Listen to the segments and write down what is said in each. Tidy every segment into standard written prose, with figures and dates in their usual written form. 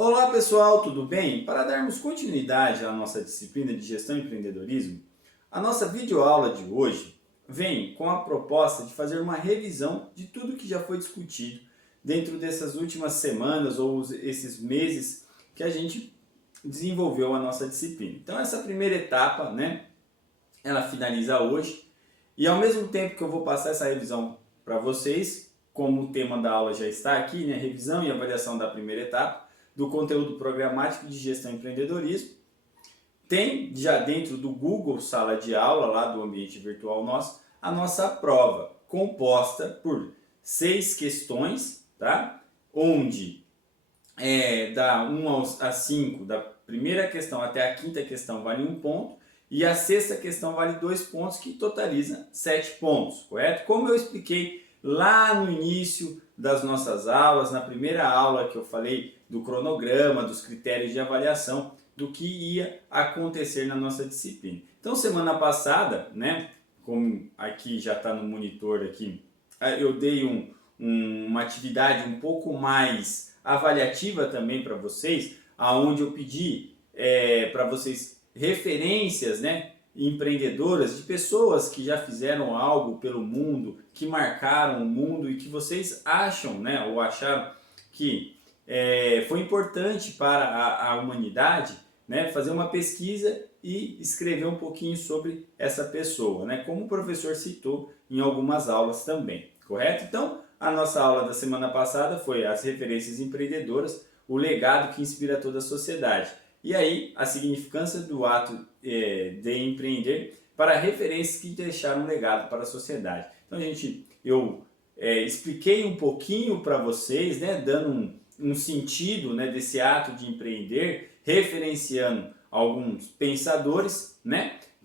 Olá pessoal, tudo bem? Para darmos continuidade à nossa disciplina de gestão e empreendedorismo, a nossa videoaula de hoje vem com a proposta de fazer uma revisão de tudo que já foi discutido dentro dessas últimas semanas ou esses meses que a gente desenvolveu a nossa disciplina. Então essa primeira etapa, ela finaliza hoje e ao mesmo tempo que eu vou passar essa revisão para vocês, como o tema da aula já está aqui, revisão e avaliação da primeira etapa, do conteúdo programático de gestão e empreendedorismo. Tem já dentro do Google Sala de Aula, lá do ambiente virtual nosso, a nossa prova, composta por 6 questões, tá? Onde da 1 a 5, da primeira questão até a quinta questão vale 1 ponto, e a sexta questão vale 2 pontos, que totaliza 7 pontos, correto? Como eu expliquei lá no início das nossas aulas, na primeira aula que eu falei do cronograma, dos critérios de avaliação, do que ia acontecer na nossa disciplina. Então, semana passada, como aqui já está no monitor aqui, eu dei uma atividade um pouco mais avaliativa também para vocês, aonde eu pedi para vocês referências, empreendedoras, de pessoas que já fizeram algo pelo mundo, que marcaram o mundo e que vocês acham, ou acharam que foi importante para a humanidade, fazer uma pesquisa e escrever um pouquinho sobre essa pessoa, como o professor citou em algumas aulas também, correto? Então, a nossa aula da semana passada foi as referências empreendedoras, o legado que inspira toda a sociedade. E aí, a significância do ato de empreender para referências que deixaram um legado para a sociedade. Então, eu expliquei um pouquinho para vocês, dando um sentido desse ato de empreender, referenciando alguns pensadores,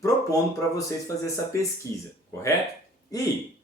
propondo para vocês fazer essa pesquisa, correto? E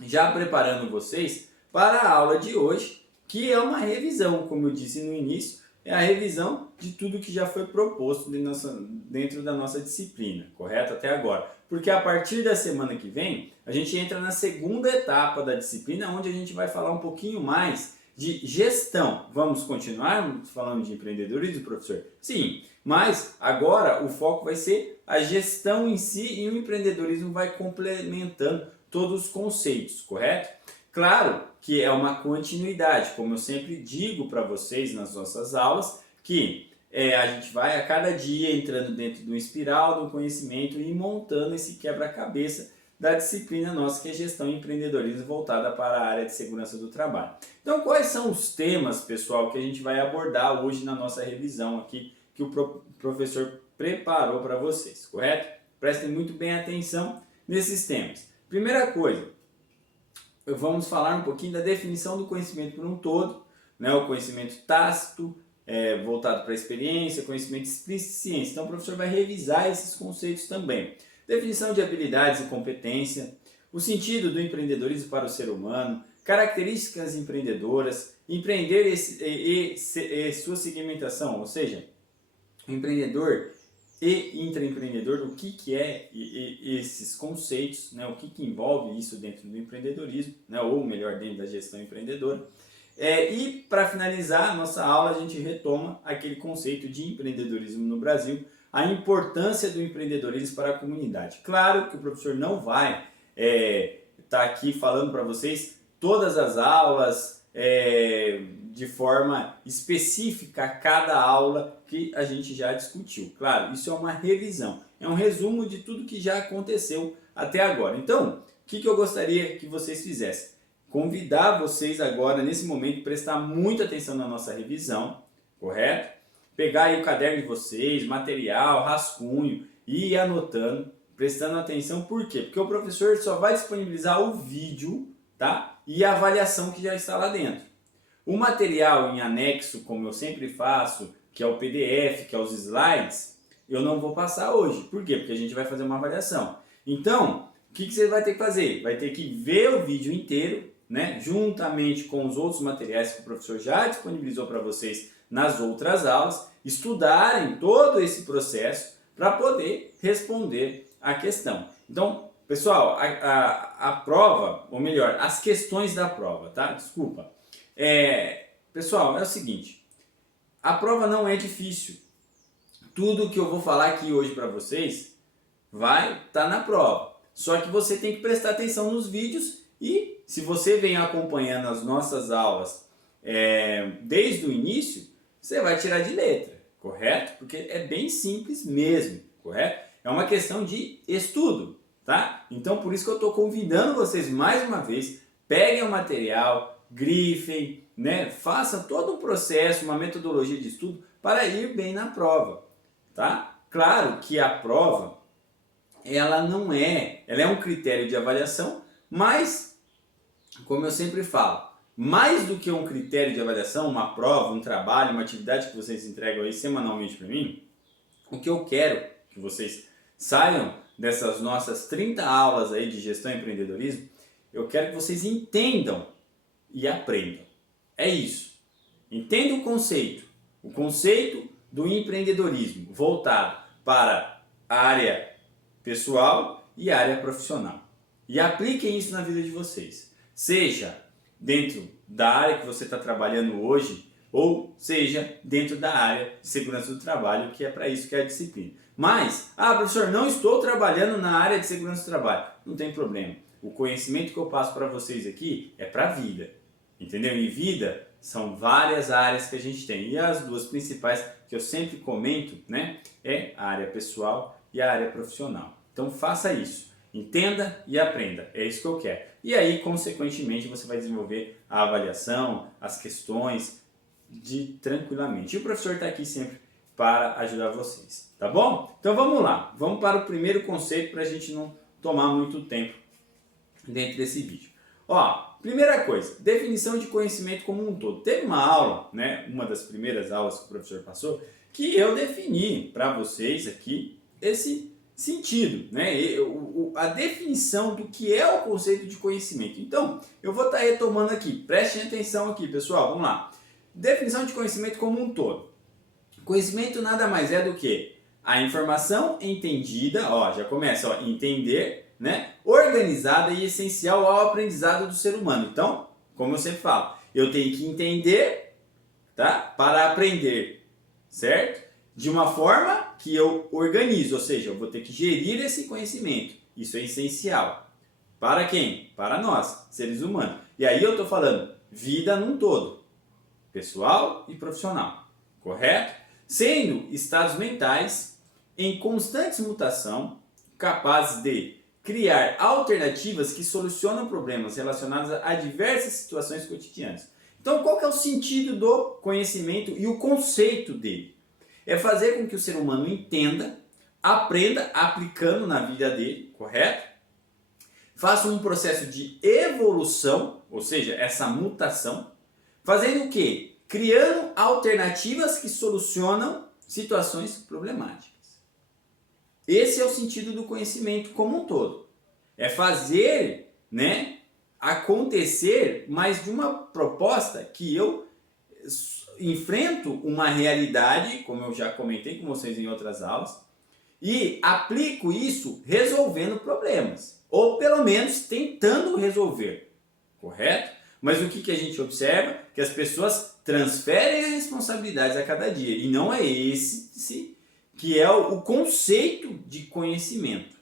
já preparando vocês para a aula de hoje, que é uma revisão, como eu disse no início, é a revisão de tudo que já foi proposto dentro da nossa disciplina, correto? Até agora. Porque a partir da semana que vem, a gente entra na segunda etapa da disciplina, onde a gente vai falar um pouquinho mais de gestão. Vamos continuar falando de empreendedorismo, professor? Sim, mas agora o foco vai ser a gestão em si e o empreendedorismo vai complementando todos os conceitos, correto? Claro que é uma continuidade, como eu sempre digo para vocês nas nossas aulas, que a gente vai a cada dia entrando dentro de uma espiral do conhecimento e montando esse quebra-cabeça da disciplina nossa, que é gestão e empreendedorismo voltada para a área de segurança do trabalho. Então, quais são os temas, pessoal, que a gente vai abordar hoje na nossa revisão aqui, que o professor preparou para vocês, correto? Prestem muito bem atenção nesses temas. Primeira coisa, vamos falar um pouquinho da definição do conhecimento por um todo, o conhecimento tácito, voltado para a experiência, conhecimento explícito e ciência. Então o professor vai revisar esses conceitos também. Definição de habilidades e competência, o sentido do empreendedorismo para o ser humano, características empreendedoras, empreender e sua segmentação, ou seja, o empreendedor e intraempreendedor, o que é esses conceitos, o que envolve isso dentro do empreendedorismo, ou melhor, dentro da gestão empreendedora. E para finalizar a nossa aula, a gente retoma aquele conceito de empreendedorismo no Brasil, a importância do empreendedorismo para a comunidade. Claro que o professor não vai estar aqui falando para vocês todas as aulas de forma específica a cada aula que a gente já discutiu. Claro, isso é uma revisão, é um resumo de tudo que já aconteceu até agora. Então, o que eu gostaria que vocês fizessem? Convidar vocês agora, nesse momento, prestar muita atenção na nossa revisão, correto? Pegar aí o caderno de vocês, material, rascunho e ir anotando, prestando atenção. Por quê? Porque o professor só vai disponibilizar o vídeo, tá? E a avaliação que já está lá dentro. O material em anexo, como eu sempre faço, que é o PDF, que é os slides, eu não vou passar hoje. Por quê? Porque a gente vai fazer uma avaliação. Então, o que você vai ter que fazer? Vai ter que ver o vídeo inteiro, juntamente com os outros materiais que o professor já disponibilizou para vocês nas outras aulas, estudarem todo esse processo para poder responder a questão. Então, pessoal, a prova, ou melhor, as questões da prova, tá? Desculpa. Pessoal, é o seguinte, a prova não é difícil. Tudo que eu vou falar aqui hoje para vocês vai estar na prova. Só que você tem que prestar atenção nos vídeos e se você vem acompanhando as nossas aulas desde o início, você vai tirar de letra, correto? Porque é bem simples mesmo, correto? É uma questão de estudo, tá? Então por isso que eu estou convidando vocês mais uma vez, peguem o material, grifem, né? Façam todo um processo, uma metodologia de estudo para ir bem na prova, tá? Claro que a prova, ela é um critério de avaliação, mas, como eu sempre falo, mais do que um critério de avaliação, uma prova, um trabalho, uma atividade que vocês entregam aí semanalmente para mim, o que eu quero que vocês saiam dessas nossas 30 aulas aí de gestão e empreendedorismo, eu quero que vocês entendam e aprendam. É isso. Entenda o conceito do empreendedorismo voltado para a área pessoal e a área profissional. E apliquem isso na vida de vocês. Seja dentro da área que você está trabalhando hoje, ou seja dentro da área de segurança do trabalho, que é para isso que é a disciplina. Mas, professor, não estou trabalhando na área de segurança do trabalho. Não tem problema. O conhecimento que eu passo para vocês aqui é para a vida. Entendeu? E vida são várias áreas que a gente tem. E as duas principais que eu sempre comento, né, é a área pessoal e a área profissional. Então faça isso. Entenda e aprenda. É isso que eu quero. E aí, consequentemente, você vai desenvolver a avaliação, as questões tranquilamente. E o professor está aqui sempre para ajudar vocês. Tá bom? Então vamos lá. Vamos para o primeiro conceito para a gente não tomar muito tempo dentro desse vídeo. Primeira coisa, definição de conhecimento como um todo. Teve uma aula, né, uma das primeiras aulas que o professor passou, que eu defini para vocês aqui esse sentido, né, a definição do que é o conceito de conhecimento. Então, eu vou estar retomando aqui, prestem atenção aqui, pessoal, vamos lá. Definição de conhecimento como um todo. Conhecimento nada mais é do que a informação entendida, já começa, entender, né, organizada e essencial ao aprendizado do ser humano. Então, como eu sempre falo, eu tenho que entender, tá, para aprender, certo? De uma forma que eu organizo, ou seja, eu vou ter que gerir esse conhecimento. Isso é essencial. Para quem? Para nós, seres humanos. E aí eu estou falando vida num todo, pessoal e profissional, correto? Sendo estados mentais em constante mutação, capazes de criar alternativas que solucionam problemas relacionados a diversas situações cotidianas. Então, qual que é o sentido do conhecimento e o conceito dele? É fazer com que o ser humano entenda, aprenda aplicando na vida dele, correto? Faça um processo de evolução, ou seja, essa mutação, fazendo o quê? Criando alternativas que solucionam situações problemáticas. Esse é o sentido do conhecimento como um todo. É fazer, né, acontecer, mas de uma proposta que eu enfrento uma realidade, como eu já comentei com vocês em outras aulas, e aplico isso resolvendo problemas, ou pelo menos tentando resolver, correto? Mas o que a gente observa? Que as pessoas transferem as responsabilidades a cada dia, e não é esse que é o conceito de conhecimento,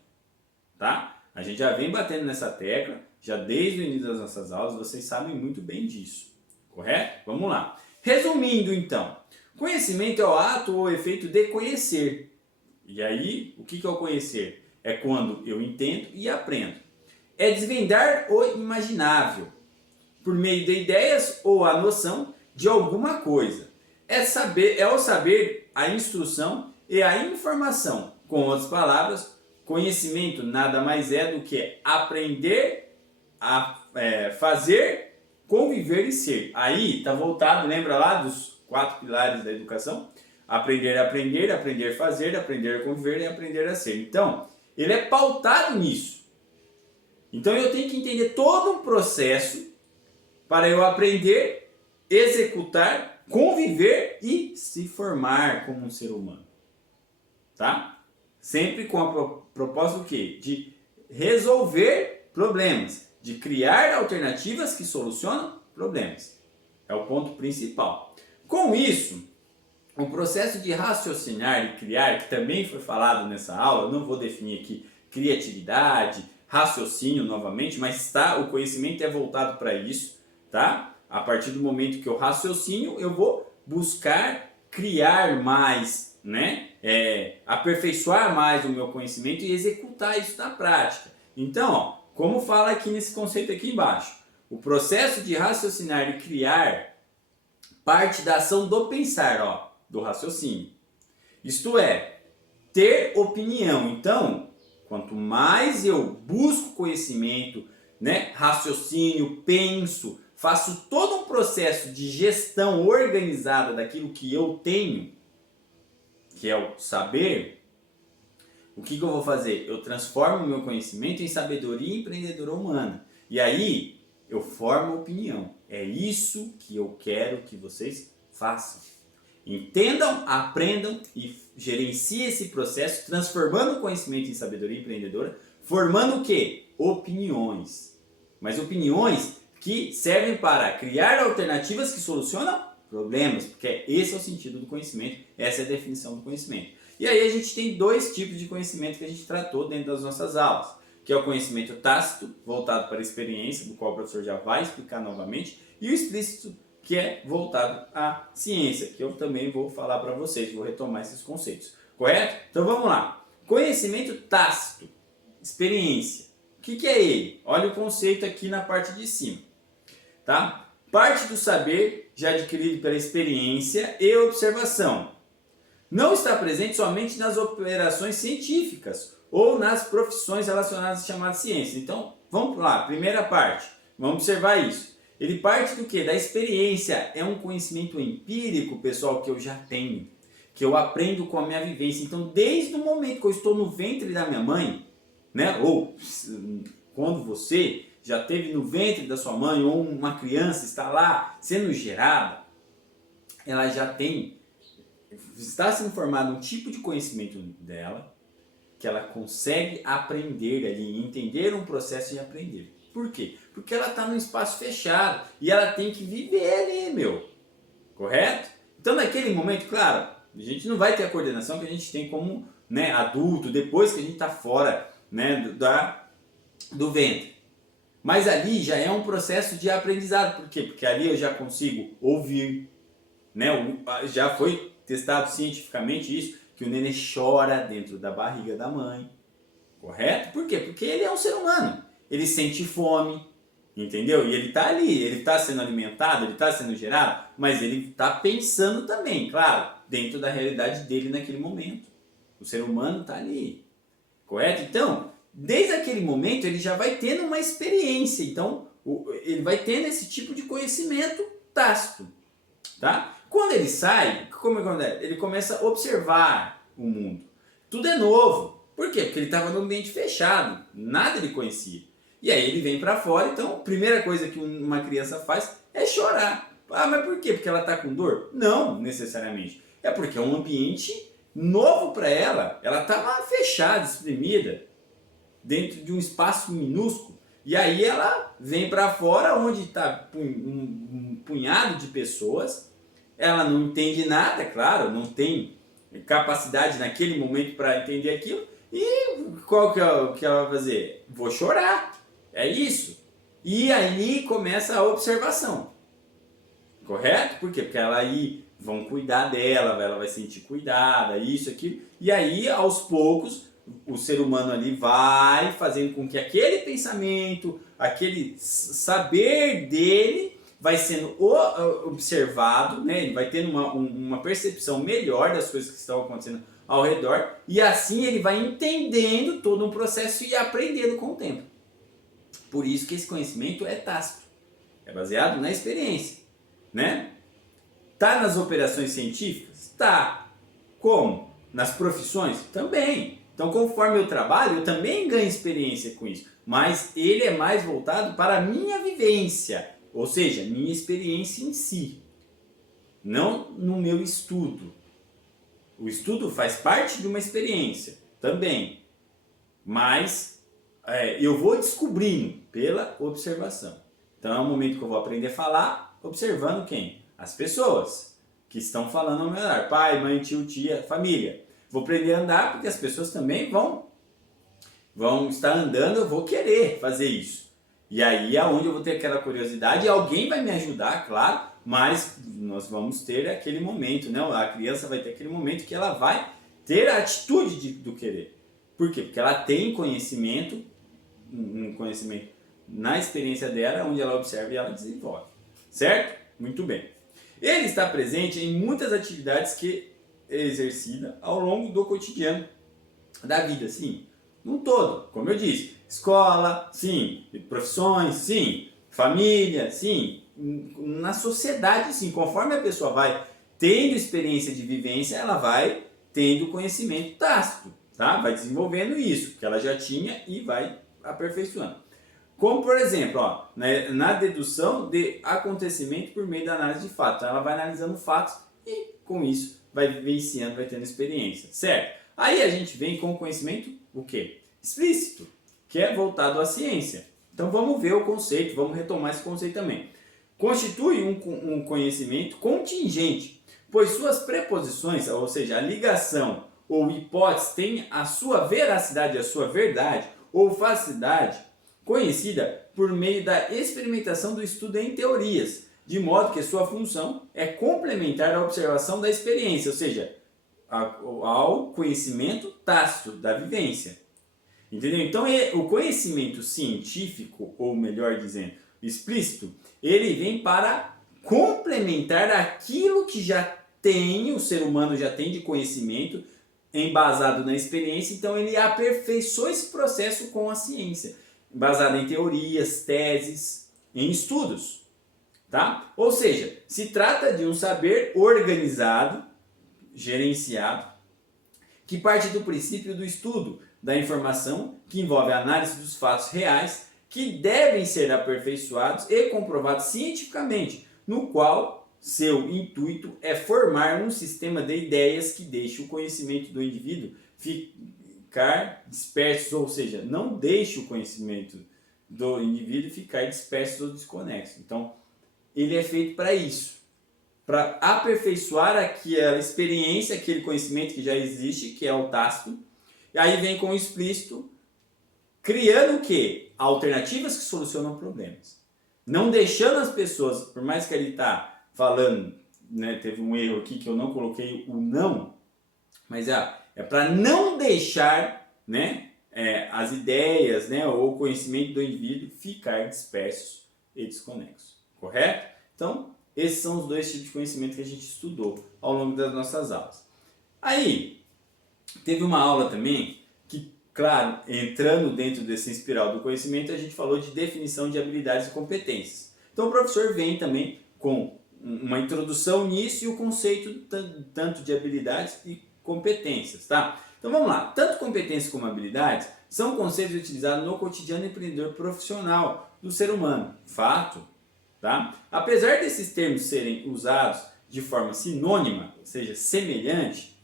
tá? A gente já vem batendo nessa tecla, já desde o início das nossas aulas, vocês sabem muito bem disso, correto? Vamos lá. Resumindo então, conhecimento é o ato ou efeito de conhecer. E aí, o que é o conhecer? É quando eu entendo e aprendo. É desvendar o imaginável, por meio de ideias ou a noção de alguma coisa. É o saber, a instrução e a informação. Com outras palavras, conhecimento nada mais é do que aprender a fazer, conviver e ser. Aí está voltado, lembra lá dos 4 pilares da educação? Aprender a aprender, aprender a fazer, aprender a conviver e aprender a ser. Então, ele é pautado nisso. Então eu tenho que entender todo um processo para eu aprender, executar, conviver e se formar como um ser humano. Tá? Sempre com a proposta do quê? De resolver problemas, de criar alternativas que solucionam problemas. É o ponto principal. Com isso, O processo de raciocinar e criar, que também foi falado nessa aula, eu não vou definir aqui criatividade, raciocínio novamente, mas tá, o conhecimento é voltado para isso, tá? A partir do momento que eu raciocínio, eu vou buscar criar mais, né? Aperfeiçoar mais o meu conhecimento e executar isso na prática. Então, ó, como fala aqui nesse conceito aqui embaixo, o processo de raciocinar e criar parte da ação do pensar, ó, do raciocínio. Isto é, ter opinião. Então, quanto mais eu busco conhecimento, né, raciocínio, penso, faço todo um processo de gestão organizada daquilo que eu tenho, que é o saber, o que eu vou fazer? Eu transformo o meu conhecimento em sabedoria empreendedora humana. E aí, eu formo opinião. É isso que eu quero que vocês façam. Entendam, aprendam e gerenciem esse processo, transformando o conhecimento em sabedoria empreendedora, formando o quê? Opiniões. Mas opiniões que servem para criar alternativas que solucionam problemas, porque esse é o sentido do conhecimento, essa é a definição do conhecimento. E aí a gente tem dois tipos de conhecimento que a gente tratou dentro das nossas aulas, que é o conhecimento tácito, voltado para a experiência, do qual o professor já vai explicar novamente, e o explícito, que é voltado à ciência, que eu também vou falar para vocês, vou retomar esses conceitos, correto? Então vamos lá. Conhecimento tácito, experiência. O que é ele? Olha o conceito aqui na parte de cima, tá? Parte do saber já adquirido pela experiência e observação. Não está presente somente nas operações científicas ou nas profissões relacionadas à chamada ciência. Então, vamos lá, primeira parte, vamos observar isso. Ele parte do quê? Da experiência. É um conhecimento empírico, pessoal, que eu já tenho, que eu aprendo com a minha vivência. Então, desde o momento que eu estou no ventre da minha mãe, né? Ou quando você já esteve no ventre da sua mãe, ou uma criança está lá sendo gerada, ela já tem, está sendo formado um tipo de conhecimento dela, que ela consegue aprender ali, entender um processo e aprender. Por quê? Porque ela está num espaço fechado e ela tem que viver ali, meu. Correto? Então, naquele momento, claro, a gente não vai ter a coordenação que a gente tem como, né, adulto, depois que a gente está fora, né, do ventre. Mas ali já é um processo de aprendizado. Por quê? Porque ali eu já consigo ouvir, né? Já foi testado cientificamente isso, que o nenê chora dentro da barriga da mãe. Correto? Por quê? Porque ele é um ser humano. Ele sente fome, entendeu? E ele está ali, ele está sendo alimentado, ele está sendo gerado, mas ele está pensando também, claro, dentro da realidade dele naquele momento. O ser humano está ali, correto? Então, desde aquele momento ele já vai tendo uma experiência, então ele vai tendo esse tipo de conhecimento tácito, tá? Quando ele sai, como é? Ele começa a observar o mundo. Tudo é novo. Por quê? Porque ele estava no ambiente fechado, nada ele conhecia. E aí ele vem para fora, então a primeira coisa que uma criança faz é chorar. Ah, mas por quê? Porque ela está com dor? Não, necessariamente. É porque é um ambiente novo para ela. Ela estava fechada, exprimida, dentro de um espaço minúsculo. E aí ela vem para fora, onde está um punhado de pessoas. Ela não entende nada, claro, não tem capacidade naquele momento para entender aquilo. E qual que é o que ela vai fazer? Vou chorar. É isso. E aí começa a observação. Correto? Por quê? Porque ela aí vão cuidar dela, ela vai sentir cuidada, isso, aquilo. E aí, aos poucos, o ser humano ali vai fazendo com que aquele pensamento, aquele saber dele vai sendo observado, né? Ele vai tendo uma percepção melhor das coisas que estão acontecendo ao redor. E assim ele vai entendendo todo um processo e aprendendo com o tempo. Por isso que esse conhecimento é tácito, é baseado na experiência, né? Tá nas operações científicas? Tá. Como? Nas profissões? Também. Então, conforme eu trabalho, eu também ganho experiência com isso. Mas ele é mais voltado para a minha vivência, ou seja, minha experiência em si, não no meu estudo. O estudo faz parte de uma experiência também, mas eu vou descobrindo pela observação. Então é um momento que eu vou aprender a falar observando quem? As pessoas que estão falando ao meu redor. Pai, mãe, tio, tia, família. Vou aprender a andar porque as pessoas também vão estar andando, eu vou querer fazer isso. E aí é onde eu vou ter aquela curiosidade e alguém vai me ajudar, claro, mas nós vamos ter aquele momento, né? A criança vai ter aquele momento que ela vai ter a atitude do querer. Por quê? Porque ela tem conhecimento, um conhecimento na experiência dela, onde ela observa e ela desenvolve. Certo? Muito bem. Ele está presente em muitas atividades que é exercida ao longo do cotidiano da vida, sim. Num todo, como eu disse, escola, sim, profissões, sim, família, sim, na sociedade, sim. Conforme a pessoa vai tendo experiência de vivência, ela vai tendo conhecimento tácito, tá? Vai desenvolvendo isso que ela já tinha e vai aperfeiçoando. Como, por exemplo, ó, na dedução de acontecimento por meio da análise de fatos. Então, ela vai analisando fatos e, com isso, vai vivenciando, vai tendo experiência, certo? Aí a gente vem com o conhecimento, o quê? Explícito, que é voltado à ciência. Então, vamos ver o conceito, vamos retomar esse conceito também. Constitui um conhecimento contingente, pois suas preposições, ou seja, a ligação ou hipótese, tem a sua veracidade, a sua verdade ou falsidade conhecida por meio da experimentação do estudo em teorias, de modo que sua função é complementar a observação da experiência, ou seja, ao conhecimento tácito da vivência. Entendeu? Então, o conhecimento científico, ou melhor dizendo, explícito, ele vem para complementar aquilo que já tem, o ser humano já tem de conhecimento, embasado na experiência, então ele aperfeiçoa esse processo com a ciência, baseado em teorias, teses, em estudos, tá? Ou seja, se trata de um saber organizado, gerenciado, que parte do princípio do estudo da informação, que envolve a análise dos fatos reais, que devem ser aperfeiçoados e comprovados cientificamente, no qual seu intuito é formar um sistema de ideias que deixe o conhecimento do indivíduo ficar disperso, ou seja, não deixe o conhecimento do indivíduo ficar disperso ou desconexo. Então, ele é feito para isso, para aperfeiçoar aquela experiência, aquele conhecimento que já existe, que é o tácito, e aí vem com o explícito, criando o quê? Alternativas que solucionam problemas. Não deixando as pessoas, por mais que ele está falando, né, teve um erro aqui que eu não coloquei o não, mas é para não deixar, né, as ideias, né, ou o conhecimento do indivíduo ficar dispersos e desconexos. Correto? Então, esses são os dois tipos de conhecimento que a gente estudou ao longo das nossas aulas. Aí, teve uma aula também que, claro, entrando dentro dessa espiral do conhecimento, a gente falou de definição de habilidades e competências. Então, o professor vem também com uma introdução nisso e o conceito tanto de habilidades e competências, tá? Então, vamos lá. Tanto competências como habilidades são conceitos utilizados no cotidiano empreendedor profissional do ser humano. Fato. Tá? Apesar desses termos serem usados de forma sinônima, ou seja, semelhante,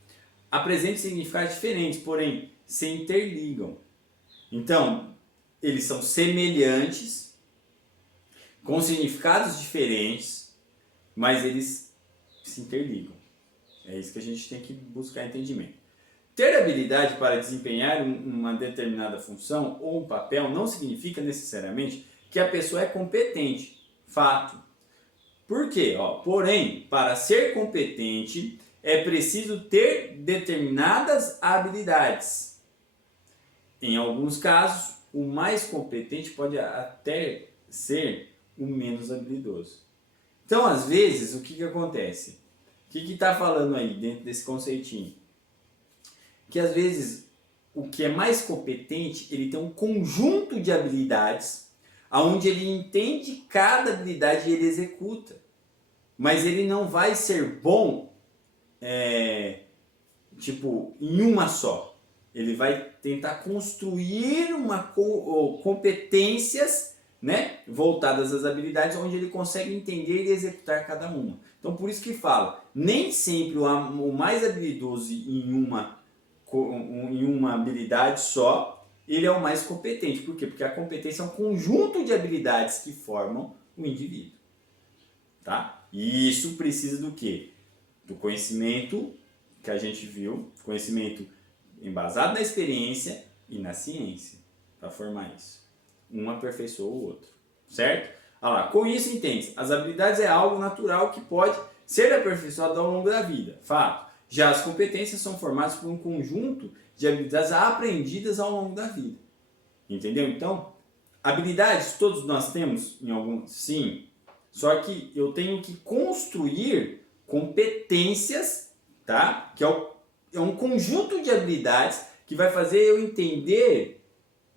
apresentam significados diferentes, porém se interligam. Então, eles são semelhantes, com significados diferentes, mas eles se interligam. É isso que a gente tem que buscar entendimento. Ter habilidade para desempenhar uma determinada função ou um papel não significa necessariamente que a pessoa é competente. Fato. Por quê? Porém, para ser competente, é preciso ter determinadas habilidades. Em alguns casos, o mais competente pode até ser o menos habilidoso. Então, às vezes, o que acontece? O que está falando aí dentro desse conceitinho? Que às vezes, o que é mais competente, ele tem um conjunto de habilidades onde ele entende cada habilidade e ele executa. Mas ele não vai ser bom, em uma só. Ele vai tentar construir competências, né, voltadas às habilidades, onde ele consegue entender e executar cada uma. Então, por isso que fala, nem sempre o mais habilidoso em uma habilidade só, ele é o mais competente. Por quê? Porque a competência é um conjunto de habilidades que formam o indivíduo. Tá? E isso precisa do quê? do conhecimento que a gente viu, conhecimento embasado na experiência e na ciência, para formar isso. Um aperfeiçoa o outro, certo? Olha lá, com isso entende, as habilidades é algo natural que pode ser aperfeiçoado ao longo da vida, fato. Já as competências são formadas por um conjunto de habilidades aprendidas ao longo da vida. Entendeu? Então, habilidades todos nós temos em algum, sim. Só que eu tenho que construir competências, tá? Que é um conjunto de habilidades que vai fazer eu entender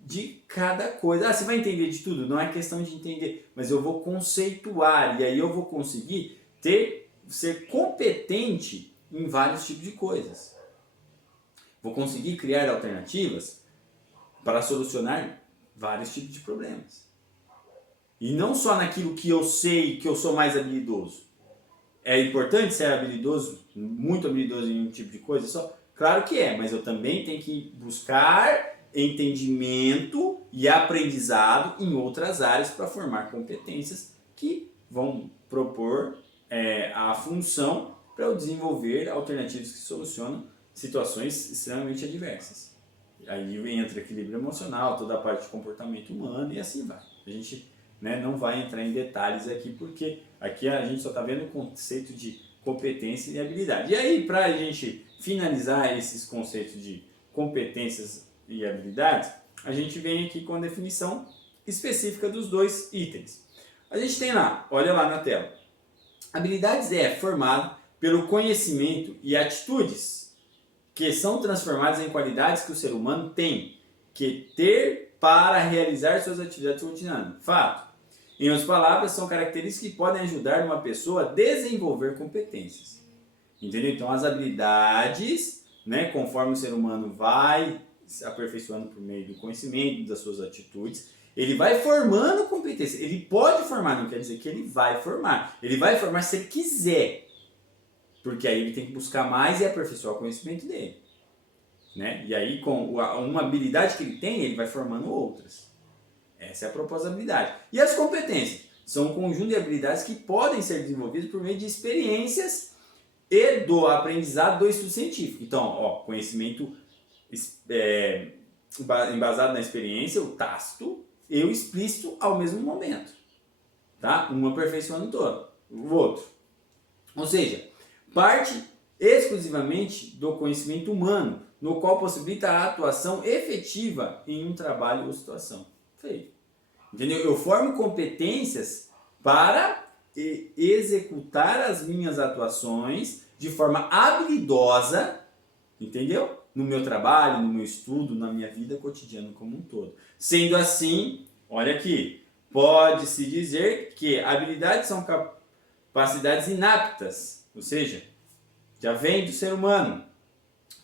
de cada coisa. Ah, você vai entender de tudo? Não é questão de entender, mas eu vou conceituar e aí eu vou conseguir ser competente em vários tipos de coisas. Vou conseguir criar alternativas para solucionar vários tipos de problemas. E não só naquilo que eu sei que eu sou mais habilidoso. É importante ser habilidoso, muito habilidoso em um tipo de coisa só? Claro que é, mas eu também tenho que buscar entendimento e aprendizado em outras áreas para formar competências que vão propor a função para eu desenvolver alternativas que solucionam situações extremamente adversas. Aí entra equilíbrio emocional, toda a parte de comportamento humano e assim vai. A gente não vai entrar em detalhes aqui, porque aqui a gente só está vendo o conceito de competência e habilidade. E aí, para a gente finalizar esses conceitos de competências e habilidades, a gente vem aqui com a definição específica dos dois itens. A gente tem lá, olha lá na tela, habilidades é formado pelo conhecimento e atitudes que são transformadas em qualidades que o ser humano tem que ter para realizar suas atividades rotineiras. Fato. Em outras palavras, são características que podem ajudar uma pessoa a desenvolver competências. Entendeu? Então, as habilidades, conforme o ser humano vai se aperfeiçoando por meio do conhecimento, das suas atitudes, ele vai formando competência. Ele pode formar, não quer dizer que ele vai formar. Ele vai formar se ele quiser. Porque aí ele tem que buscar mais e aperfeiçoar o conhecimento dele. E aí, com uma habilidade que ele tem, ele vai formando outras. Essa é a proposta da habilidade. E as competências? São um conjunto de habilidades que podem ser desenvolvidas por meio de experiências e do aprendizado do estudo científico. Então, conhecimento embasado na experiência, o tácito e o explícito ao mesmo momento. Tá? Um aperfeiçoando o outro. Ou seja, parte exclusivamente do conhecimento humano, no qual possibilita a atuação efetiva em um trabalho ou situação. Feito. Entendeu? Eu formo competências para executar as minhas atuações de forma habilidosa, entendeu? No meu trabalho, no meu estudo, na minha vida cotidiana como um todo. Sendo assim, olha aqui, pode-se dizer que habilidades são capacidades inaptas, ou seja, já vem do ser humano,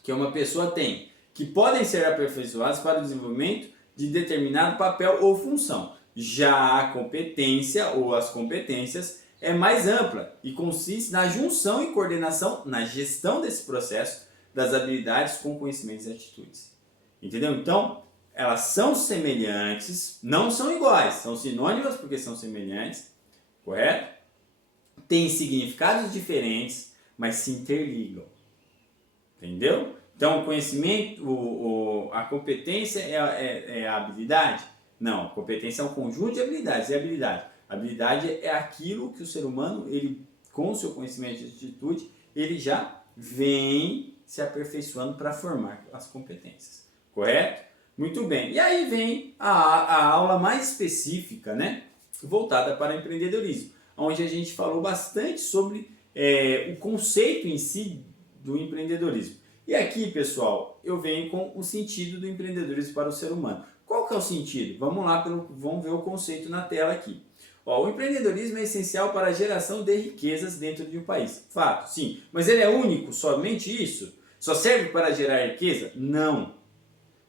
que uma pessoa tem, que podem ser aperfeiçoadas para o desenvolvimento de determinado papel ou função. Já a competência ou as competências é mais ampla e consiste na junção e coordenação, na gestão desse processo das habilidades com conhecimentos e atitudes. Entendeu? Então, elas são semelhantes, não são iguais, são sinônimas porque são semelhantes, correto? Têm significados diferentes, mas se interligam. Entendeu? Então, o conhecimento, a competência é a habilidade? Não, a competência é um conjunto de habilidades. E a habilidade? A habilidade é aquilo que o ser humano, ele, com o seu conhecimento e atitude, ele já vem se aperfeiçoando para formar as competências. Correto? Muito bem. E aí vem a aula mais específica, voltada para empreendedorismo, onde a gente falou bastante sobre o conceito em si do empreendedorismo. E aqui, pessoal, eu venho com o sentido do empreendedorismo para o ser humano. Qual que é o sentido? Vamos lá, vamos ver o conceito na tela aqui. O empreendedorismo é essencial para a geração de riquezas dentro de um país. Fato, sim. Mas ele é único? Somente isso? Só serve para gerar riqueza? Não.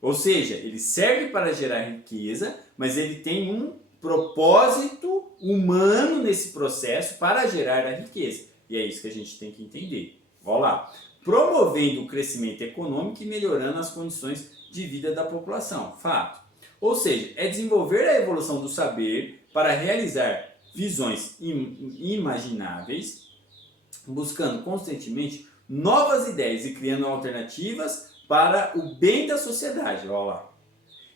Ou seja, ele serve para gerar riqueza, mas ele tem um propósito humano nesse processo para gerar a riqueza. E é isso que a gente tem que entender. Vamos lá. Promovendo o crescimento econômico e melhorando as condições de vida da população. Fato. Ou seja, é desenvolver a evolução do saber para realizar visões imagináveis buscando constantemente novas ideias e criando alternativas para o bem da sociedade. Olha lá.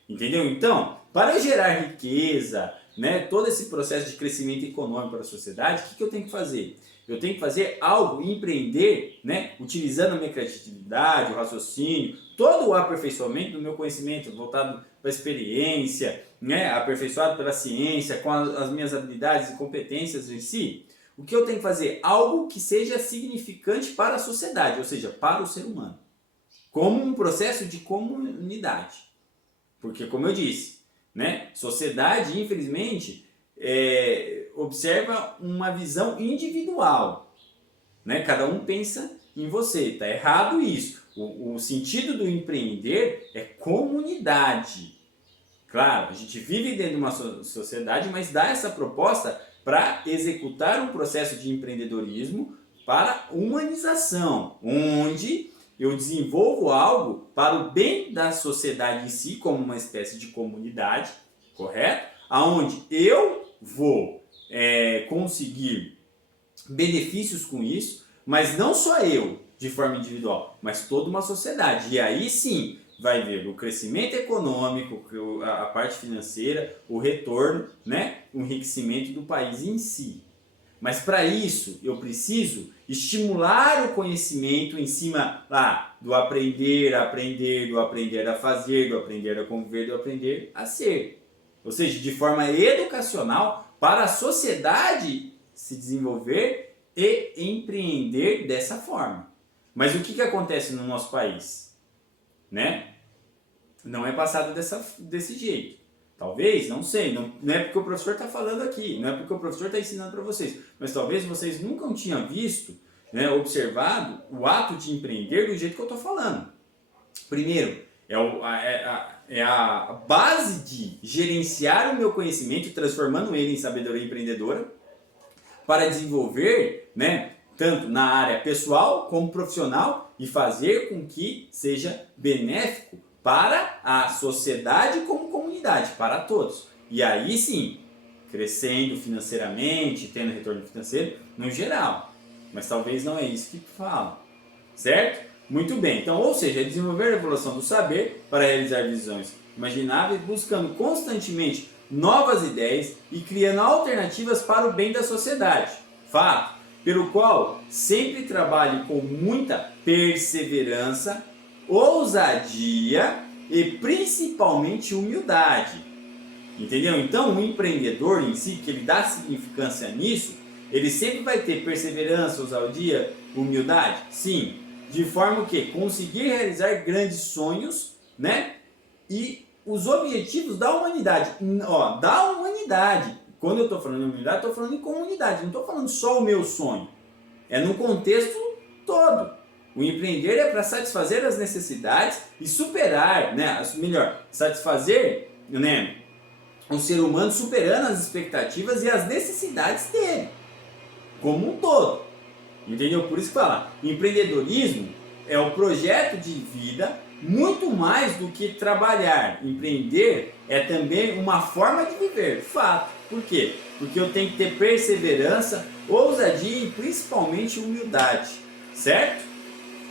Entendeu? Então, para gerar riqueza, né, todo esse processo de crescimento econômico para a sociedade, o que eu tenho que fazer? Eu tenho que fazer algo, empreender, né, utilizando a minha criatividade, o raciocínio, todo o aperfeiçoamento do meu conhecimento, voltado para a experiência, né, aperfeiçoado pela ciência, com as minhas habilidades e competências em si. O que eu tenho que fazer? Algo que seja significante para a sociedade, ou seja, para o ser humano. Como um processo de comunidade. Porque, como eu disse, né, sociedade, infelizmente, observa uma visão individual. Né? Cada um pensa em você. Está errado isso. O sentido do empreender é comunidade. Claro, a gente vive dentro de uma sociedade, mas dá essa proposta para executar um processo de empreendedorismo para humanização, onde eu desenvolvo algo para o bem da sociedade em si, como uma espécie de comunidade, correto? Aonde eu vou conseguir benefícios com isso, mas não só eu, de forma individual, mas toda uma sociedade. E aí sim, vai ver o crescimento econômico, a parte financeira, o retorno, né? O enriquecimento do país em si. Mas para isso eu preciso estimular o conhecimento em cima do aprender a aprender, do aprender a fazer, do aprender a conviver, do aprender a ser. Ou seja, de forma educacional para a sociedade se desenvolver e empreender dessa forma. Mas o que acontece no nosso país? Né? Não é passado desse jeito. Talvez, não sei, não é porque o professor está falando aqui, não é porque o professor está ensinando para vocês, mas talvez vocês nunca tinham visto, né, observado o ato de empreender do jeito que eu estou falando. Primeiro, é a base de gerenciar o meu conhecimento, transformando ele em sabedoria empreendedora, para desenvolver, né, tanto na área pessoal como profissional e fazer com que seja benéfico para a sociedade como comunidade, para todos. E aí sim, crescendo financeiramente, tendo retorno financeiro no geral. Mas talvez não é isso que fala, certo? Muito bem, então, ou seja, desenvolver a evolução do saber para realizar visões imagináveis, buscando constantemente novas ideias e criando alternativas para o bem da sociedade. Fato, pelo qual sempre trabalhe com muita perseverança, ousadia e principalmente humildade. Entendeu? Então o empreendedor em si, que ele dá significância nisso, ele sempre vai ter perseverança, ousadia, humildade? Sim. De forma que conseguir realizar grandes sonhos, né? E os objetivos da humanidade. Ó, da humanidade. Quando eu estou falando em humanidade, estou falando em comunidade. Não estou falando só o meu sonho. É no contexto todo. O empreender é para satisfazer as necessidades e superar, né? Melhor, satisfazer, né, um ser humano superando as expectativas e as necessidades dele, como um todo. Entendeu? Por isso que fala, empreendedorismo é o projeto de vida muito mais do que trabalhar. Empreender é também uma forma de viver, fato. Por quê? Porque eu tenho que ter perseverança, ousadia e principalmente humildade, certo?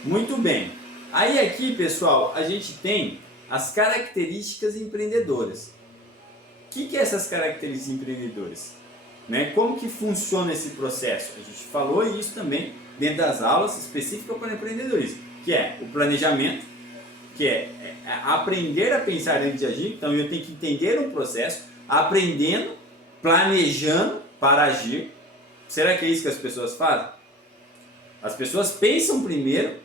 Muito bem. Aí aqui, pessoal, a gente tem as características empreendedoras. O que é essas características empreendedoras? Né? Como que funciona esse processo? A gente falou isso também dentro das aulas específicas para empreendedorismo, que é o planejamento, que é aprender a pensar antes de agir. Então eu tenho que entender um processo, aprendendo, planejando para agir. Será que é isso que as pessoas fazem? As pessoas pensam primeiro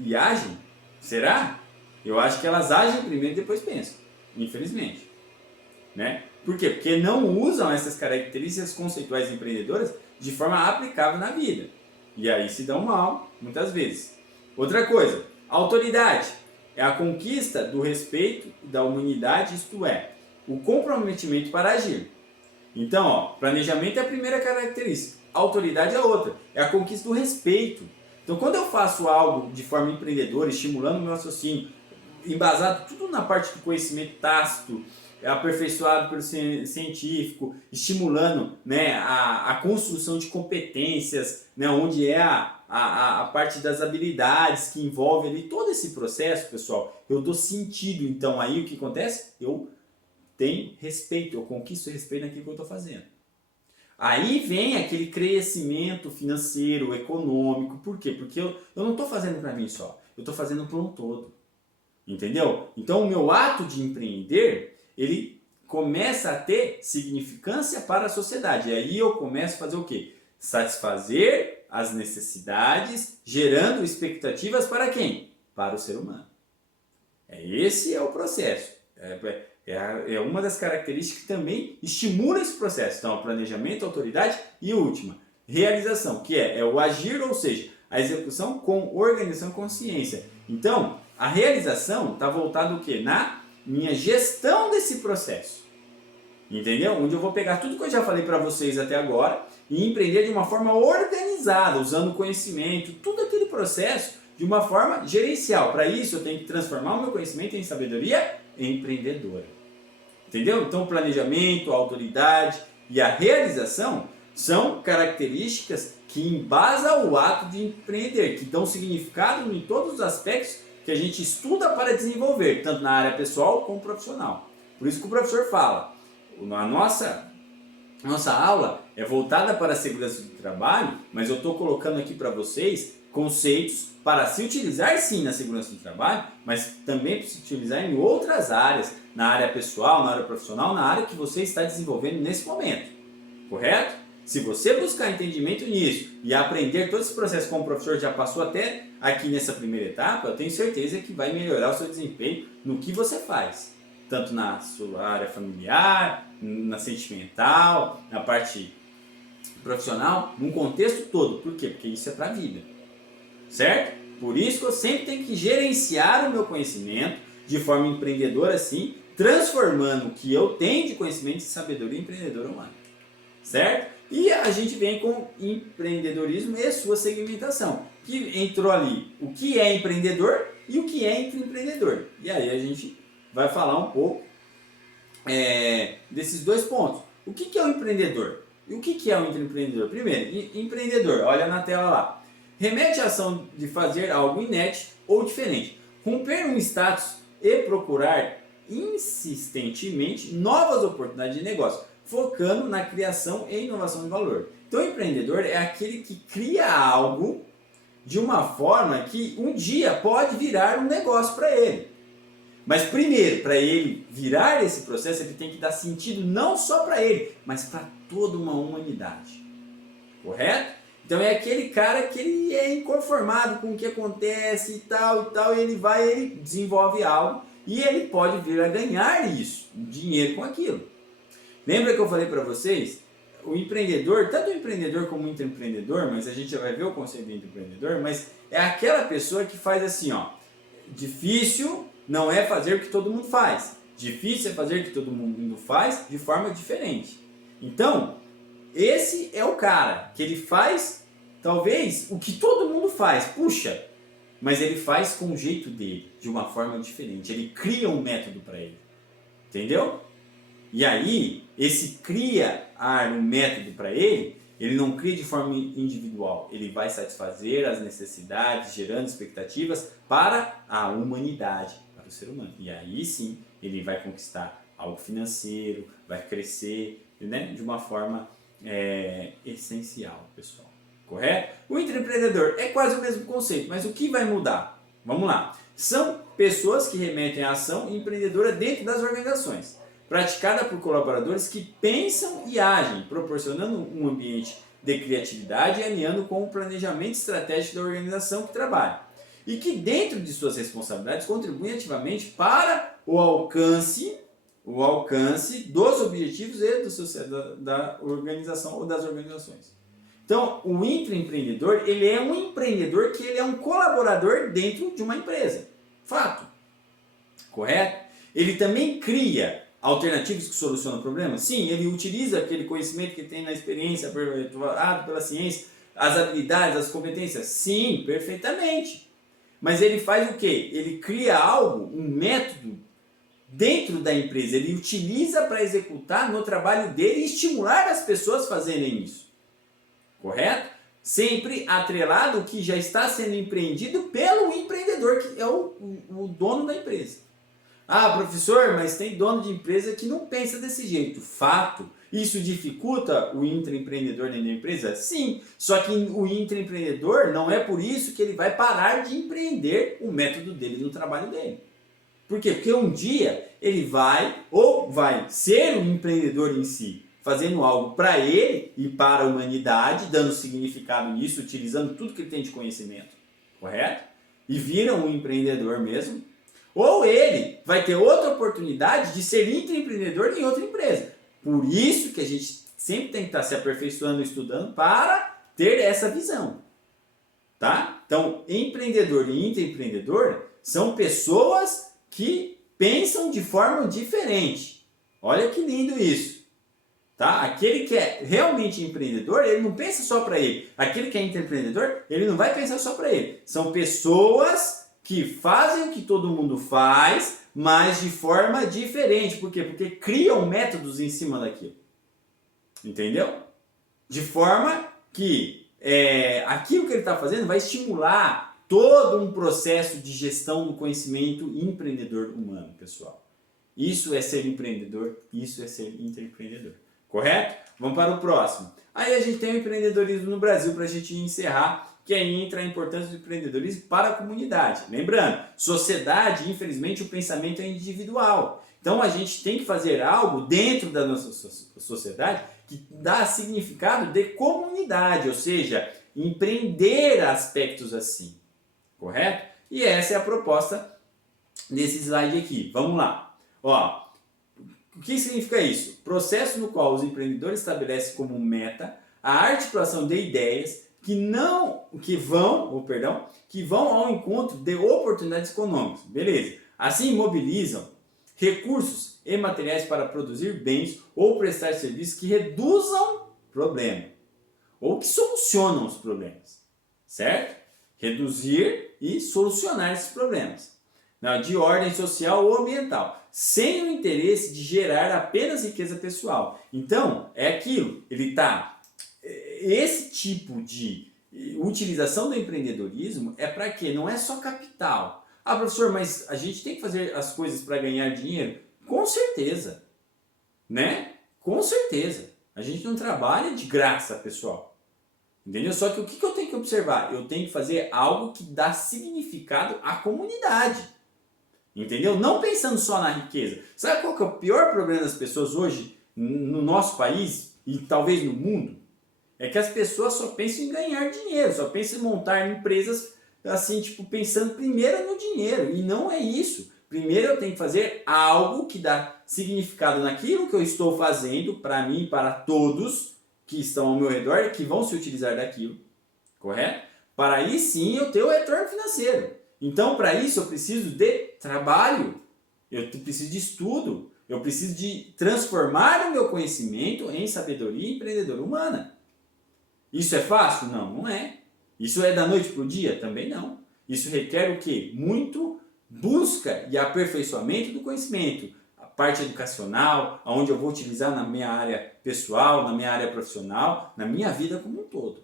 e agem? Será? Eu acho que elas agem primeiro e depois pensam, infelizmente. Né? Por quê? Porque não usam essas características conceituais empreendedoras de forma aplicável na vida. E aí se dão mal, muitas vezes. Outra coisa, autoridade é a conquista do respeito da humanidade, isto é, o comprometimento para agir. Então, ó, planejamento é a primeira característica, autoridade é a outra, é a conquista do respeito. Então, quando eu faço algo de forma empreendedora, estimulando o meu raciocínio, embasado tudo na parte do conhecimento tácito, aperfeiçoado pelo científico, estimulando, né, a construção de competências, né, onde é a parte das habilidades que envolve ali todo esse processo, pessoal. Eu dou sentido, então aí o que acontece? Eu tenho respeito, eu conquisto respeito naquilo que eu estou fazendo. Aí vem aquele crescimento financeiro, econômico. Por quê? Porque eu não estou fazendo para mim só, eu estou fazendo para um todo. Entendeu? Então o meu ato de empreender, ele começa a ter significância para a sociedade. E aí eu começo a fazer o quê? Satisfazer as necessidades, gerando expectativas para quem? Para o ser humano. Esse é o processo. É uma das características que também estimula esse processo. Então, planejamento, autoridade e última, realização, que é o agir, ou seja, a execução com organização e consciência. Então, a realização está voltada o quê? Na minha gestão desse processo. Entendeu? Onde eu vou pegar tudo que eu já falei para vocês até agora e empreender de uma forma organizada, usando conhecimento, tudo aquele processo de uma forma gerencial. Para isso, eu tenho que transformar o meu conhecimento em sabedoria empreendedora. Entendeu? Então, o planejamento, a autoridade e a realização são características que embasam o ato de empreender, que dão significado em todos os aspectos que a gente estuda para desenvolver, tanto na área pessoal como profissional. Por isso que o professor fala, a nossa aula é voltada para a segurança do trabalho, mas eu estou colocando aqui para vocês conceitos para se utilizar sim na segurança do trabalho, mas também para se utilizar em outras áreas, na área pessoal, na área profissional, na área que você está desenvolvendo nesse momento, correto? Se você buscar entendimento nisso e aprender todo esse processo como o professor já passou até aqui nessa primeira etapa, eu tenho certeza que vai melhorar o seu desempenho no que você faz, tanto na sua área familiar, na sentimental, na parte profissional, num contexto todo. Por quê? Porque isso é para a vida. Certo? Por isso que eu sempre tenho que gerenciar o meu conhecimento de forma empreendedora, assim, transformando o que eu tenho de conhecimento em sabedoria empreendedora online. Certo? E a gente vem com empreendedorismo e sua segmentação, que entrou ali o que é empreendedor e o que é intraempreendedor. E aí a gente vai falar um pouco desses dois pontos. O que é o empreendedor? E o que é o intraempreendedor? Primeiro, empreendedor, olha na tela lá. Remete à ação de fazer algo inédito ou diferente, romper um status e procurar insistentemente novas oportunidades de negócio, focando na criação e inovação de valor. Então, o empreendedor é aquele que cria algo de uma forma que um dia pode virar um negócio para ele. Mas primeiro, para ele virar esse processo, ele tem que dar sentido não só para ele, mas para toda uma humanidade. Correto? Então é aquele cara que ele é inconformado com o que acontece e tal, e ele desenvolve algo e ele pode vir a ganhar isso, dinheiro com aquilo. Lembra que eu falei para vocês? O empreendedor, tanto o empreendedor como o intraempreendedor, mas a gente já vai ver o conceito do intraempreendedor, mas é aquela pessoa que faz assim, ó, difícil não é fazer o que todo mundo faz, difícil é fazer o que todo mundo faz de forma diferente. Então, esse é o cara que ele faz, talvez, o que todo mundo faz. Puxa, mas ele faz com o jeito dele, de uma forma diferente. Ele cria um método para ele. Entendeu? E aí, esse um método para ele, ele não cria de forma individual. Ele vai satisfazer as necessidades, gerando expectativas para a humanidade, para o ser humano. E aí sim, ele vai conquistar algo financeiro, vai crescer, né, de uma forma essencial, pessoal. Correto? O intraempreendedor é quase o mesmo conceito, mas o que vai mudar? Vamos lá. São pessoas que remetem à ação empreendedora dentro das organizações, praticada por colaboradores que pensam e agem, proporcionando um ambiente de criatividade e alinhando com o planejamento estratégico da organização que trabalha. E que dentro de suas responsabilidades contribuem ativamente para o alcance dos objetivos e da organização ou das organizações. Então, o intraempreendedor, ele é um empreendedor que ele é um colaborador dentro de uma empresa. Fato. Correto? Ele também cria alternativas que solucionam problemas? Sim, ele utiliza aquele conhecimento que tem na experiência aperfeiçoado pela ciência, as habilidades, as competências? Sim, perfeitamente. Mas ele faz o quê? Ele cria algo, um método dentro da empresa, ele utiliza para executar no trabalho dele e estimular as pessoas a fazerem isso. Correto? Sempre atrelado ao que já está sendo empreendido pelo empreendedor, que é o dono da empresa. Ah, professor, mas tem dono de empresa que não pensa desse jeito. Fato. Isso dificulta o intraempreendedor dentro da empresa? Sim. Só que o intraempreendedor não é por isso que ele vai parar de empreender o método dele no trabalho dele. Por quê? Porque um dia ele vai ser um empreendedor em si, fazendo algo para ele e para a humanidade, dando significado nisso, utilizando tudo que ele tem de conhecimento, correto? E vira um empreendedor mesmo. Ou ele vai ter outra oportunidade de ser intraempreendedor em outra empresa. Por isso que a gente sempre tem que estar se aperfeiçoando e estudando para ter essa visão. Tá? Então, empreendedor e intraempreendedor são pessoas que pensam de forma diferente. Olha que lindo isso. Tá? Aquele que é realmente empreendedor, ele não pensa só para ele. Aquele que é intraempreendedor, ele não vai pensar só para ele. São pessoas que fazem o que todo mundo faz, mas de forma diferente. Por quê? Porque criam métodos em cima daquilo. Entendeu? De forma que aquilo que ele está fazendo vai estimular todo um processo de gestão do conhecimento empreendedor humano, pessoal. Isso é ser empreendedor, isso é ser intraempreendedor. Correto? Vamos para o próximo. Aí a gente tem o empreendedorismo no Brasil para a gente encerrar, que aí entra a importância do empreendedorismo para a comunidade. Lembrando, sociedade, infelizmente, o pensamento é individual. Então a gente tem que fazer algo dentro da nossa sociedade que dá significado de comunidade, ou seja, empreender aspectos assim. Correto? E essa é a proposta desse slide aqui. Vamos lá. Ó, o que significa isso? Processo no qual os empreendedores estabelecem como meta a articulação de ideias que vão ao encontro de oportunidades econômicas. Beleza. Assim mobilizam recursos e materiais para produzir bens ou prestar serviços que reduzam problema ou que solucionam os problemas. Certo? Reduzir e solucionar esses problemas. De ordem social ou ambiental, sem o interesse de gerar apenas riqueza pessoal. Então, é aquilo, esse tipo de utilização do empreendedorismo é para quê? Não é só capital. Ah, professor, mas a gente tem que fazer as coisas para ganhar dinheiro? Com certeza, né? Com certeza. A gente não trabalha de graça, pessoal. Entendeu? Só que o que eu tenho que observar? Eu tenho que fazer algo que dá significado à comunidade. Entendeu? Não pensando só na riqueza. Sabe qual que é o pior problema das pessoas hoje no nosso país e talvez no mundo? É que as pessoas só pensam em ganhar dinheiro, só pensam em montar empresas assim, tipo, pensando primeiro no dinheiro. E não é isso. Primeiro eu tenho que fazer algo que dá significado naquilo que eu estou fazendo para mim e para todos que estão ao meu redor e que vão se utilizar daquilo. Correto? Para aí sim eu ter o retorno financeiro. Então, para isso eu preciso de trabalho, eu preciso de estudo, eu preciso de transformar o meu conhecimento em sabedoria empreendedora humana. Isso é fácil? Não, não é. Isso é da noite para o dia? Também não. Isso requer o quê? Muito busca e aperfeiçoamento do conhecimento. A parte educacional, onde eu vou utilizar na minha área pessoal, na minha área profissional, na minha vida como um todo.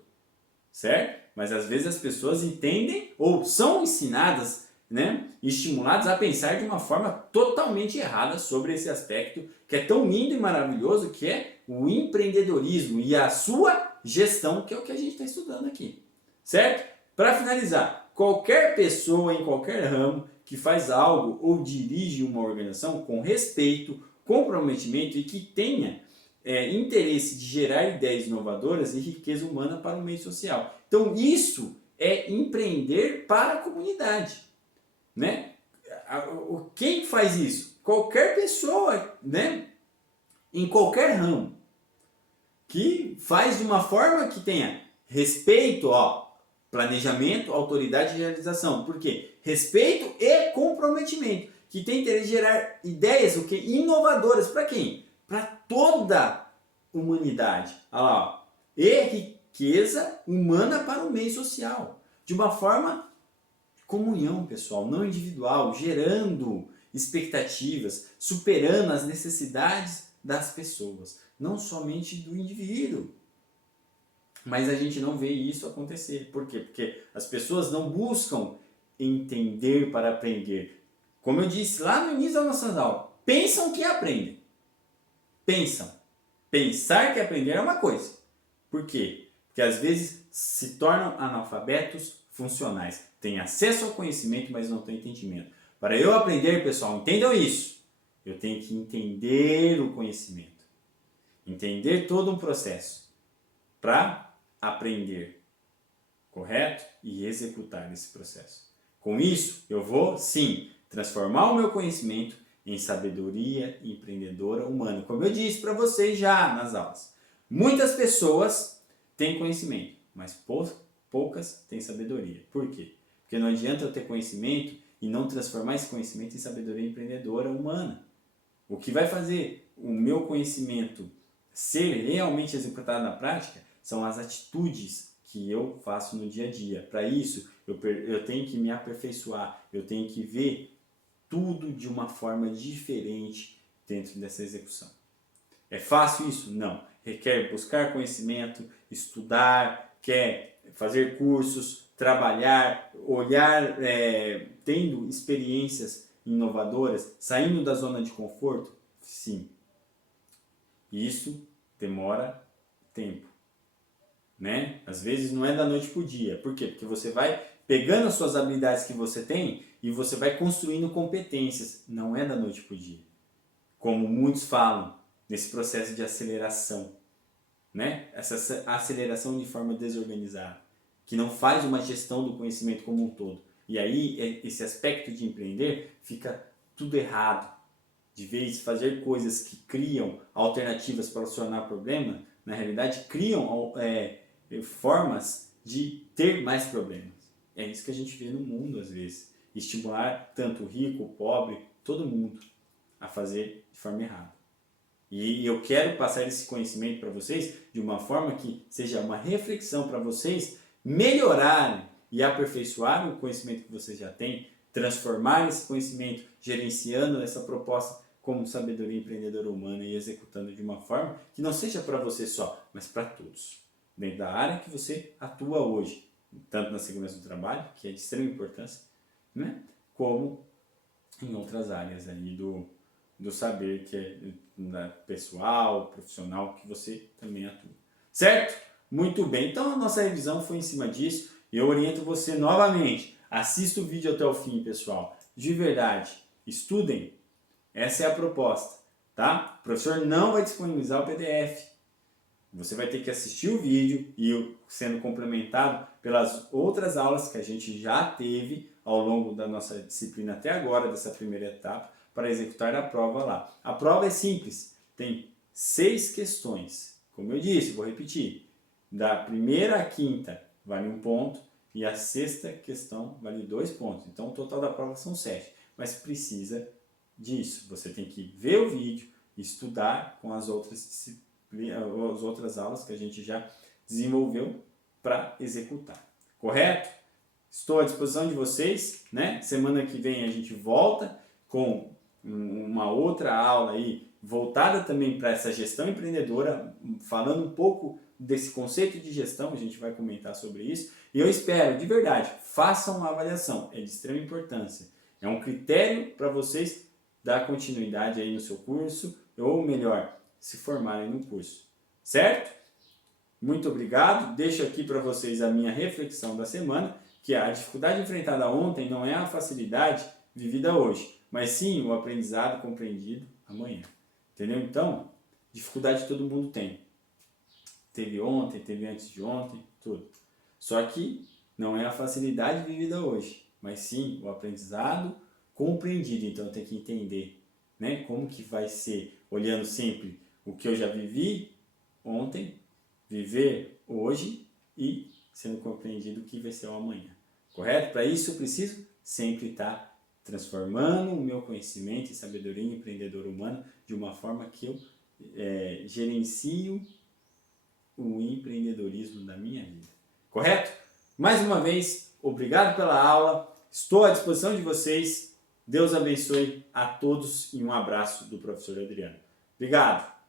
Certo? Mas às vezes as pessoas entendem ou são ensinadas, né, estimuladas a pensar de uma forma totalmente errada sobre esse aspecto que é tão lindo e maravilhoso, que é o empreendedorismo e a sua gestão, que é o que a gente está estudando aqui. Certo? Para finalizar, qualquer pessoa em qualquer ramo que faz algo ou dirige uma organização com respeito, comprometimento e que tenha interesse de gerar ideias inovadoras e riqueza humana para o meio social. Então isso é empreender para a comunidade, né? Quem faz isso? Qualquer pessoa, né? Em qualquer ramo, que faz de uma forma que tenha respeito, planejamento, autoridade e realização. Por quê? Respeito e comprometimento, que tem interesse de gerar ideias inovadoras. Para quem? Para toda a humanidade. Olha lá, e riqueza humana para o meio social. De uma forma de comunhão, pessoal, não individual, gerando expectativas, superando as necessidades das pessoas, não somente do indivíduo. Mas a gente não vê isso acontecer. Por quê? Porque as pessoas não buscam entender para aprender. Como eu disse lá no início da nossa aula, pensam que aprendem. Pensam. Pensar que aprender é uma coisa. Por quê? Porque às vezes se tornam analfabetos funcionais. Têm acesso ao conhecimento, mas não têm entendimento. Para eu aprender, pessoal, entendam isso. Eu tenho que entender o conhecimento. Entender todo um processo para aprender, correto? E executar esse processo. Com isso, eu vou, sim, transformar o meu conhecimento em sabedoria empreendedora humana. Como eu disse para vocês já nas aulas. Muitas pessoas têm conhecimento, mas poucas têm sabedoria. Por quê? Porque não adianta eu ter conhecimento e não transformar esse conhecimento em sabedoria empreendedora humana. O que vai fazer o meu conhecimento ser realmente executado na prática são as atitudes que eu faço no dia a dia. Para isso, eu tenho que me aperfeiçoar, eu tenho que ver tudo de uma forma diferente dentro dessa execução. É fácil isso? Não. Requer buscar conhecimento, estudar, quer fazer cursos, trabalhar, olhar, tendo experiências inovadoras, saindo da zona de conforto? Sim. Isso demora tempo, né? Às vezes não é da noite para o dia. Por quê? Porque você vai pegando as suas habilidades que você tem e você vai construindo competências. Não é da noite para o dia. Como muitos falam, nesse processo de aceleração, né? Essa aceleração de forma desorganizada, que não faz uma gestão do conhecimento como um todo. E aí, esse aspecto de empreender fica tudo errado. De vez de fazer coisas que criam alternativas para solucionar problema, na realidade criam formas de ter mais problemas. É isso que a gente vê no mundo às vezes. Estimular tanto o rico, o pobre, todo mundo a fazer de forma errada. E eu quero passar esse conhecimento para vocês de uma forma que seja uma reflexão para vocês melhorarem e aperfeiçoar o conhecimento que vocês já têm, transformar esse conhecimento, gerenciando essa proposta como sabedoria empreendedora humana e executando de uma forma que não seja para você só, mas para todos. Dentro da área que você atua hoje, tanto na segurança do trabalho, que é de extrema importância, né? Como em outras áreas aí do saber que é pessoal, profissional, que você também atua. Certo? Muito bem. Então a nossa revisão foi em cima disso e eu oriento você novamente. Assista o vídeo até o fim, pessoal. De verdade, estudem. Essa é a proposta, tá? O professor não vai disponibilizar o PDF. Você vai ter que assistir o vídeo e sendo complementado pelas outras aulas que a gente já teve ao longo da nossa disciplina até agora, dessa primeira etapa, para executar a prova lá. A prova é simples, tem 6 questões. Como eu disse, vou repetir. Da primeira à quinta vale 1 ponto e a sexta questão vale 2 pontos. Então o total da prova são 7. Mas precisa disso. Você tem que ver o vídeo, estudar com as outras aulas que a gente já desenvolveu para executar. Correto? Estou à disposição de vocês, né? Semana que vem a gente volta com uma outra aula aí voltada também para essa gestão empreendedora, falando um pouco desse conceito de gestão, a gente vai comentar sobre isso. E eu espero, de verdade, façam uma avaliação, é de extrema importância. É um critério para vocês dar continuidade aí no seu curso, ou melhor, se formarem no curso. Certo? Muito obrigado. Deixo aqui para vocês a minha reflexão da semana, que a dificuldade enfrentada ontem não é a facilidade vivida hoje, mas sim o aprendizado compreendido amanhã. Entendeu? Então, dificuldade todo mundo tem. Teve ontem, teve antes de ontem, tudo. Só que não é a facilidade vivida hoje, mas sim o aprendizado compreendido. Então, tem que entender, né, como que vai ser, olhando sempre o que eu já vivi ontem, viver hoje e sendo compreendido o que vai ser o amanhã. Correto? Para isso eu preciso sempre estar transformando o meu conhecimento e sabedoria empreendedora humana de uma forma que eu gerencio o empreendedorismo da minha vida. Correto? Mais uma vez, obrigado pela aula. Estou à disposição de vocês. Deus abençoe a todos e um abraço do professor Adriano. Obrigado!